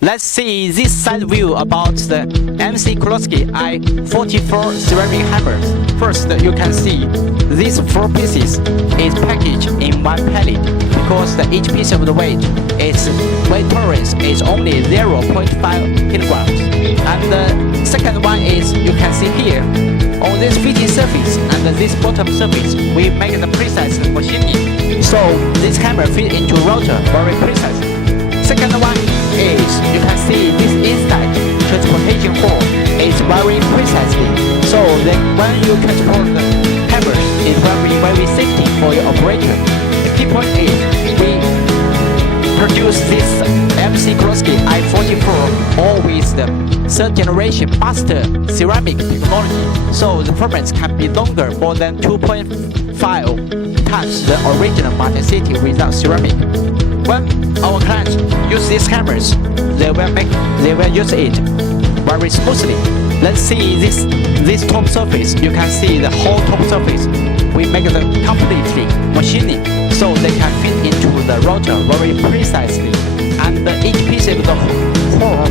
Let's see this side view about the McCloskey I44 ceramic hammer. First, you can see these 4 pieces is packaged in one pallet because each piece of the weight tolerance is only 0.5 kilograms. And the second one is you can see here on this fitting surface and this bottom surface we make the precise machining, so this hammer fit into rotor very precise. Second one is you can see this inside transportation hole is very precisely, so that when you transport the hammer it's very safety for your operator. The key point is we produce this McCloskey I44 all with the 3rd generation master ceramic technology, so the performance can be longer, more than 2.5 times the original Martin without ceramic. When our clients use these hammers, they will use it very smoothly. Let's see this top surface. You can see the whole top surface. We make the completely machining, so they can fit into the rotor very precisely. And each piece of the hole